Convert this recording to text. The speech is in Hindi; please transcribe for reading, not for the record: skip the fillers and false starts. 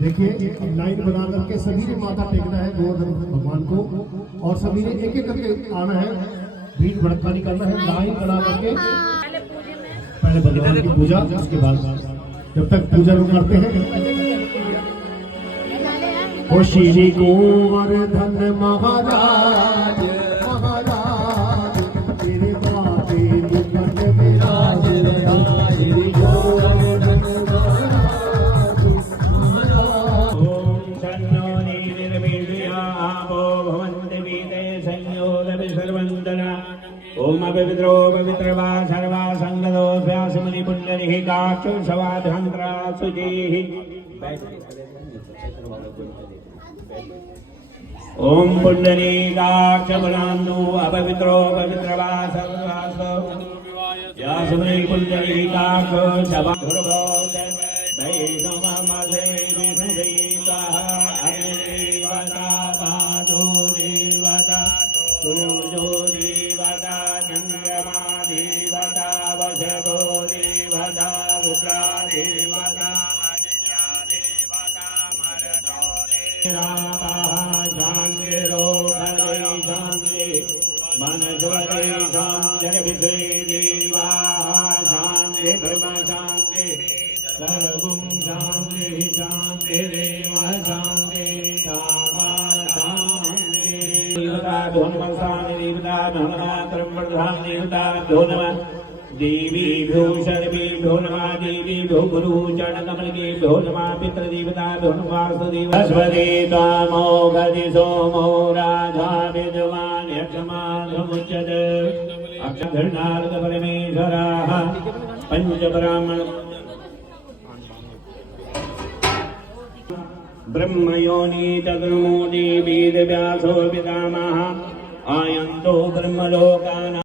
देखिए लाइन बना करके सभी ने माथा टेकना है गोवर्धन भगवान को, और सभी ने एक एक करके आना है, भीड़ भड़का नहीं करना है। लाइन बना करके पहले भगवान की पूजा, उसके बाद जब तक पूजा लोग करते हैं ओ श्री गोवर्धन महाराज महाराज तेरे बाबे मुकुट विराज श्री गोवर्धन महाराज। ओम शन्नो नीलिर्विद्या आपो भवन्ति वीते संयोगं सर्वन्तरा। ओम पवित्रो पवित्रवा सर्वा संगतो व्यासमुनि पुण्डरीकाक्षो सवाधन्त्रा सुजीः। ओम पुण्डरीकाक्ष बलान्दु अपवित्रो पवित्रवा सर्वासो व्यासमुनि पुण्डरीकाक्षो सवाधन्त्रा वैष्णवमसे विष्णुदेवः अग्निदेवता पादो देवता सूर्यो देवता चन्द्रमा देवता वशवो देवता रुद्रा देवता आदित्या देवता मरुतो देवता शान्तिरो फले शान्ति मनस्वते शान्ति विषे देवाः शान्ति ब्रह्म शान्ति सर्वं शान्ति शान्तिरेव शान्ति सामा शान्ति। देवताभ्यो नमः देवताभ्यो नमः ब्रह्मप्रधानेवताभ्यो नमः देवीभ्यो सर्वेभ्यो नमः देवीभ्यो गुरुचरणकमलेभ्यो नमः पितृदेवताभ्यो नमः वासुदेवस्वते त्वामोघति सोमो राजा विद्वान् यक्षमानमुच्यते अक्षरनारदपरमेश्वराः पञ्चब्राह्मण ब्रह्मयोनि तद्रुमो देवी व्यासो पितामहः आयन्तो ब्रह्मलोकानां